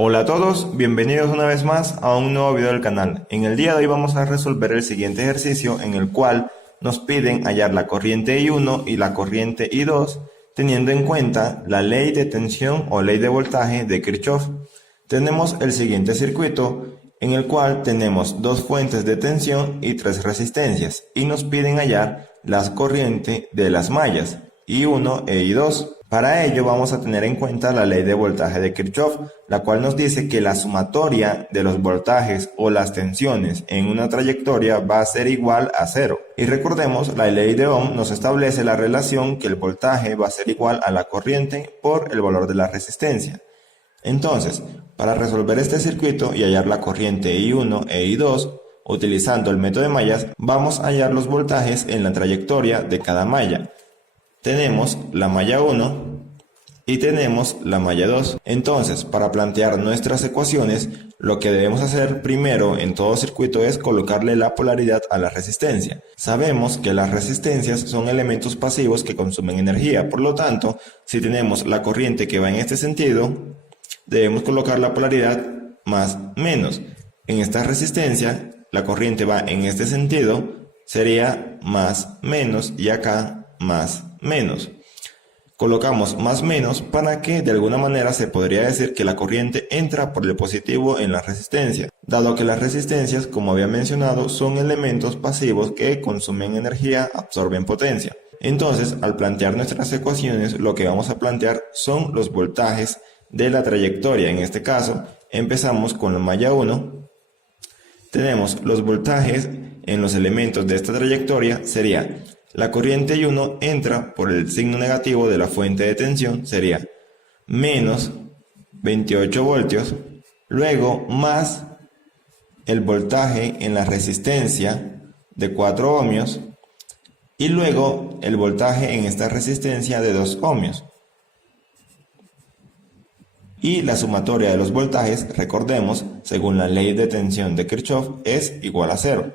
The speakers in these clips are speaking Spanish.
Hola a todos, bienvenidos una vez más a un nuevo video del canal. En el día de hoy vamos a resolver el siguiente ejercicio en el cual nos piden hallar la corriente I1 y la corriente I2 teniendo en cuenta la ley de tensión o ley de voltaje de Kirchhoff. Tenemos el siguiente circuito en el cual tenemos dos fuentes de tensión y tres resistencias y nos piden hallar las corrientes de las mallas I1 e I2. Para ello vamos a tener en cuenta la ley de voltaje de Kirchhoff, la cual nos dice que la sumatoria de los voltajes o las tensiones en una trayectoria va a ser igual a cero. Y recordemos, la ley de Ohm nos establece la relación que el voltaje va a ser igual a la corriente por el valor de la resistencia. Entonces, para resolver este circuito y hallar la corriente I1 e I2, utilizando el método de mallas, vamos a hallar los voltajes en la trayectoria de cada malla. Tenemos la malla 1 y tenemos la malla 2. Entonces, para plantear nuestras ecuaciones, lo que debemos hacer primero en todo circuito es colocarle la polaridad a la resistencia. Sabemos que las resistencias son elementos pasivos que consumen energía, por lo tanto, si tenemos la corriente que va en este sentido, debemos colocar la polaridad más menos. En esta resistencia, la corriente va en este sentido, sería más menos y acá más menos. Colocamos más menos para que de alguna manera se podría decir que la corriente entra por el positivo en la resistencia, dado que las resistencias, como había mencionado, son elementos pasivos que consumen energía, absorben potencia. Entonces, al plantear nuestras ecuaciones, lo que vamos a plantear son los voltajes de la trayectoria. En este caso, empezamos con la malla 1. Tenemos los voltajes en los elementos de esta trayectoria, sería la corriente I1 entra por el signo negativo de la fuente de tensión, sería menos 28 voltios, luego más el voltaje en la resistencia de 4 ohmios y luego el voltaje en esta resistencia de 2 ohmios. Y la sumatoria de los voltajes, recordemos, según la ley de tensión de Kirchhoff, es igual a cero.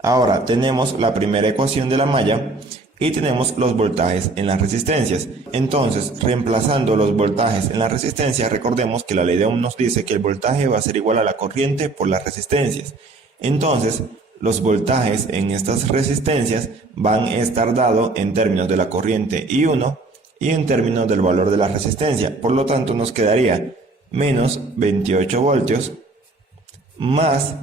Ahora tenemos la primera ecuación de la malla y tenemos los voltajes en las resistencias. Entonces, reemplazando los voltajes en la resistencia, recordemos que la ley de Ohm nos dice que el voltaje va a ser igual a la corriente por las resistencias. Entonces, los voltajes en estas resistencias van a estar dados en términos de la corriente I1 y en términos del valor de la resistencia. Por lo tanto, nos quedaría menos 28 voltios más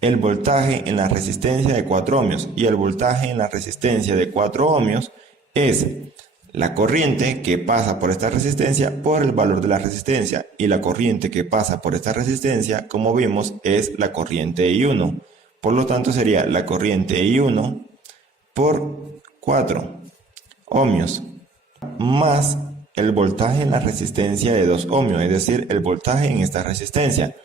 el voltaje en la resistencia de 4 ohmios, y el voltaje en la resistencia de 4 ohmios es la corriente que pasa por esta resistencia por el valor de la resistencia, y la corriente que pasa por esta resistencia, como vimos, es la corriente I1. Por lo tanto, sería la corriente I1 por 4 ohmios más el voltaje en la resistencia de 2 ohmios, es decir, el voltaje en esta resistencia.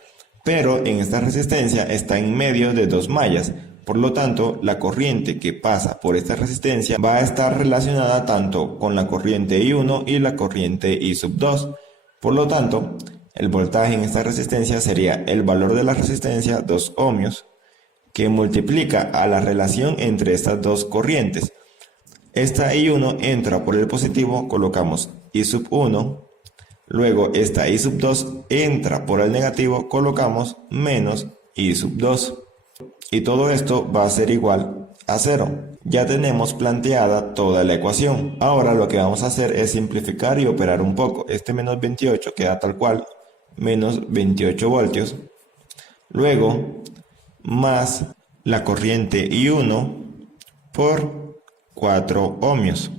Pero en esta resistencia está en medio de dos mallas, por lo tanto la corriente que pasa por esta resistencia va a estar relacionada tanto con la corriente I1 y la corriente I2. Por lo tanto, el voltaje en esta resistencia sería el valor de la resistencia 2 ohmios que multiplica a la relación entre estas dos corrientes. Esta I1 entra por el positivo, colocamos I1. Luego esta I2 entra por el negativo, colocamos menos I2. Y todo esto va a ser igual a 0. Ya tenemos planteada toda la ecuación. Ahora lo que vamos a hacer es simplificar y operar un poco. Este menos 28 queda tal cual, menos 28 voltios. Luego, más la corriente I1 por 4 ohmios.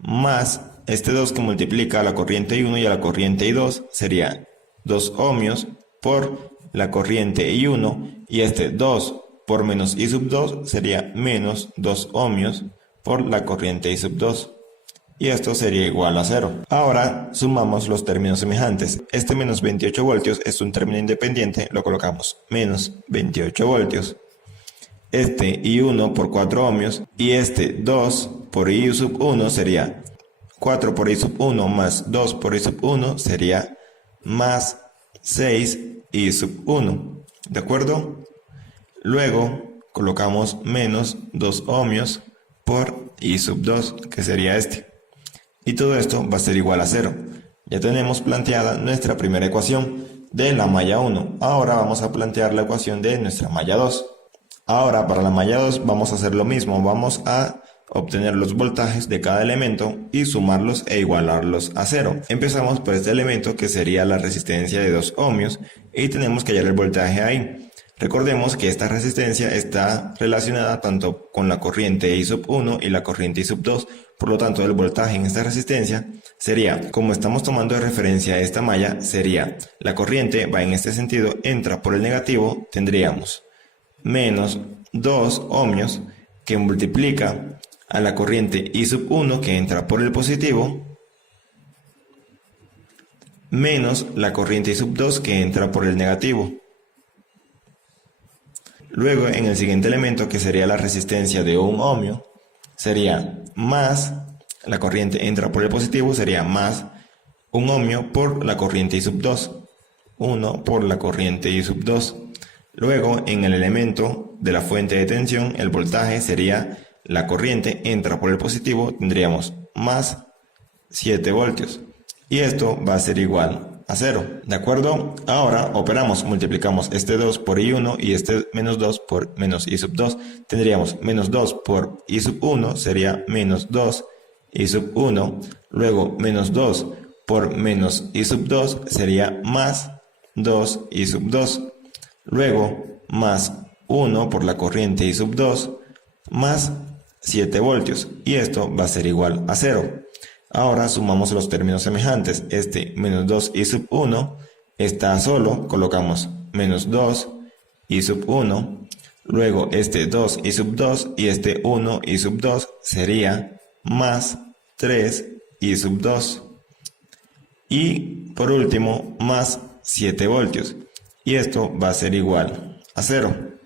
Más este 2 que multiplica a la corriente I1 y a la corriente I2 sería 2 ohmios por la corriente I1, y este 2 por menos I2 sería menos 2 ohmios por la corriente I2, y esto sería igual a 0. Ahora sumamos los términos semejantes. Este menos 28 voltios es un término independiente, lo colocamos menos 28 voltios. Este I1 por 4 ohmios y este 2 por I1 sería 4 por I1 más 2 por I1 sería más 6 I1, ¿de acuerdo? Luego colocamos menos 2 ohmios por I2, que sería este. Y todo esto va a ser igual a 0. Ya tenemos planteada nuestra primera ecuación de la malla 1. Ahora vamos a plantear la ecuación de nuestra malla 2. Ahora para la malla 2 vamos a hacer lo mismo. Vamos a obtener los voltajes de cada elemento y sumarlos e igualarlos a 0. Empezamos por este elemento que sería la resistencia de 2 ohmios y tenemos que hallar el voltaje ahí. Recordemos que esta resistencia está relacionada tanto con la corriente I sub 1 y la corriente I sub 2, por lo tanto el voltaje en esta resistencia sería, como estamos tomando de referencia esta malla, sería la corriente va en este sentido, entra por el negativo, tendríamos menos 2 ohmios que multiplica a la corriente I sub 1 que entra por el positivo, menos la corriente I sub 2 que entra por el negativo. Luego en el siguiente elemento, que sería la resistencia de 1 ohmio, sería más, la corriente entra por el positivo, sería más 1 ohmio por la corriente I sub 2, 1 por la corriente I sub 2. Luego en el elemento de la fuente de tensión, el voltaje sería la corriente entra por el positivo, tendríamos más 7 voltios. Y esto va a ser igual a 0. ¿De acuerdo? Ahora operamos, multiplicamos este 2 por I1 y este menos 2 por menos I sub 2. Tendríamos menos 2 por I sub 1 sería menos 2 I sub 1. Luego menos 2 por menos I sub 2 sería más 2 I sub 2. Luego más 1 por la corriente I sub 2 más 7 voltios. Y esto va a ser igual a 0. Ahora sumamos los términos semejantes. Este menos 2 I sub 1 está solo, colocamos menos 2 I sub 1. Luego este 2 I sub 2 y este 1 I sub 2 sería más 3 I sub 2. Y por último más 7 voltios. Y esto va a ser igual a 0.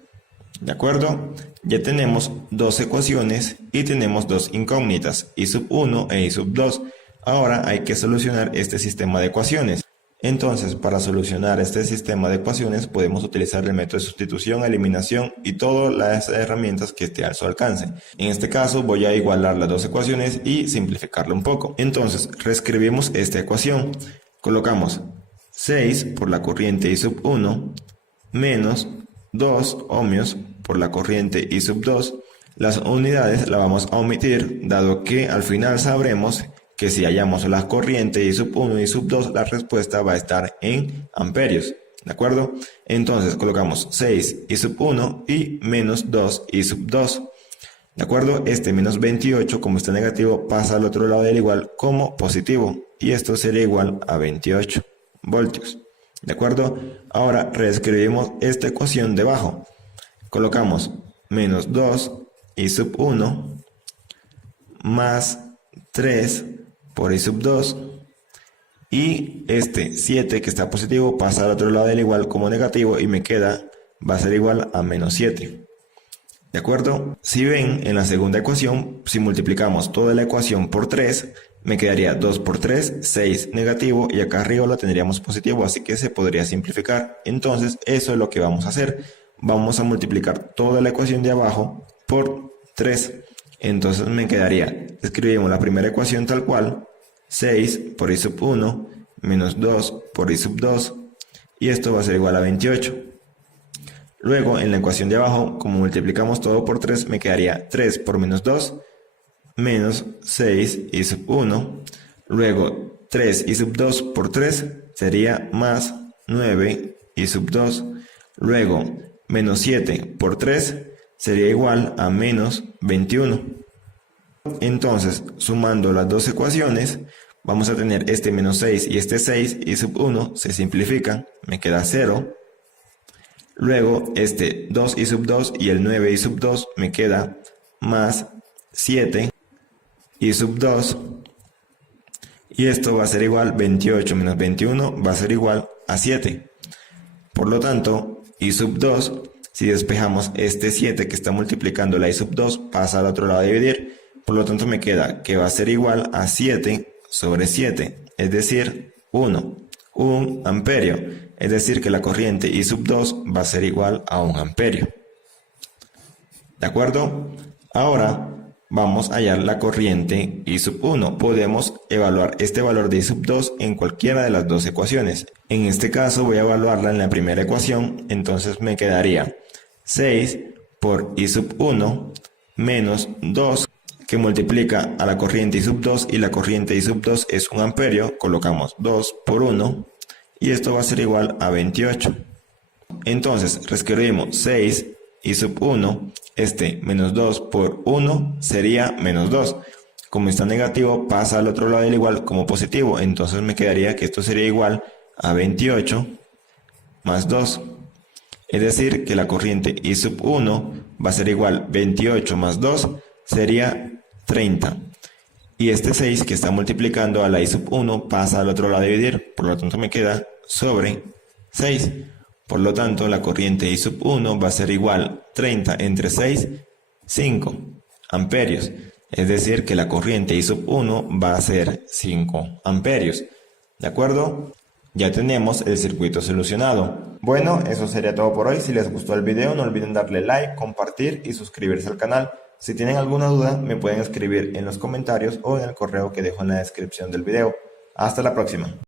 ¿De acuerdo? Ya tenemos dos ecuaciones y tenemos dos incógnitas, I sub 1 e I sub 2. Ahora hay que solucionar este sistema de ecuaciones. Entonces, para solucionar este sistema de ecuaciones podemos utilizar el método de sustitución, eliminación y todas las herramientas que esté a su alcance. En este caso voy a igualar las dos ecuaciones y simplificarlo un poco. Entonces, reescribimos esta ecuación. Colocamos 6 por la corriente I sub 1 menos 2 ohmios por la corriente I sub 2. Las unidades las vamos a omitir, dado que al final sabremos que si hallamos la corriente I sub 1 y I sub 2, la respuesta va a estar en amperios. ¿De acuerdo? Entonces colocamos 6 I sub 1 y menos 2 I sub 2. ¿De acuerdo? Este menos 28, como está negativo, pasa al otro lado del igual como positivo. Y esto sería igual a 28 voltios. ¿De acuerdo? Ahora reescribimos esta ecuación debajo. Colocamos menos 2 I sub 1 más 3 por I sub 2. Y este 7 que está positivo pasa al otro lado del igual como negativo y me queda, va a ser igual a menos 7. ¿De acuerdo? Si ven en la segunda ecuación, si multiplicamos toda la ecuación por 3, me quedaría 2 por 3, 6 negativo y acá arriba lo tendríamos positivo, así que se podría simplificar. Entonces eso es lo que vamos a hacer. Vamos a multiplicar toda la ecuación de abajo por 3. Entonces me quedaría, escribimos la primera ecuación tal cual, 6 por I sub 1 menos 2 por I sub 2 y esto va a ser igual a 28. Luego en la ecuación de abajo, como multiplicamos todo por 3, me quedaría 3 por menos 2 menos 6 I sub 1. Luego 3 I sub 2 por 3 sería más 9 I sub 2. Luego menos 7 por 3 sería igual a menos 21. Entonces, sumando las dos ecuaciones, vamos a tener este menos 6 y este 6 I sub 1 se simplifican, me queda 0. Luego este 2 I sub 2 y el 9 I sub 2 me queda más 7 I sub 2. Y esto va a ser igual, 28 menos 21 va a ser igual a 7. Por lo tanto, I sub 2, si despejamos este 7 que está multiplicando la I sub 2, pasa al otro lado a dividir. Por lo tanto me queda que va a ser igual a 7 sobre 7, es decir, 1 amperio. Es decir que la corriente I sub 2 va a ser igual a 1 amperio. ¿De acuerdo? Ahora vamos a hallar la corriente I sub 1. Podemos evaluar este valor de I sub 2 en cualquiera de las dos ecuaciones. En este caso voy a evaluarla en la primera ecuación, entonces me quedaría 6 por I sub 1 menos 2, que multiplica a la corriente I sub 2, y la corriente I sub 2 es 1 amperio, colocamos 2 por 1, y esto va a ser igual a 28. Entonces reescribimos 6 I sub 1, menos 2 por 1 sería menos 2. Como está negativo, pasa al otro lado del igual como positivo, entonces me quedaría que esto sería igual a 28 más 2. Es decir, que la corriente I sub 1 va a ser igual 28 más 2 sería 30. Y este 6 que está multiplicando a la I sub 1 pasa al otro lado a dividir, por lo tanto me queda sobre 6. Por lo tanto, la corriente I sub 1 va a ser igual 30 entre 6, 5 amperios. Es decir, que la corriente I sub 1 va a ser 5 amperios. ¿De acuerdo? Ya tenemos el circuito solucionado. Bueno, eso sería todo por hoy. Si les gustó el video, no olviden darle like, compartir y suscribirse al canal. Si tienen alguna duda, me pueden escribir en los comentarios o en el correo que dejo en la descripción del video. Hasta la próxima.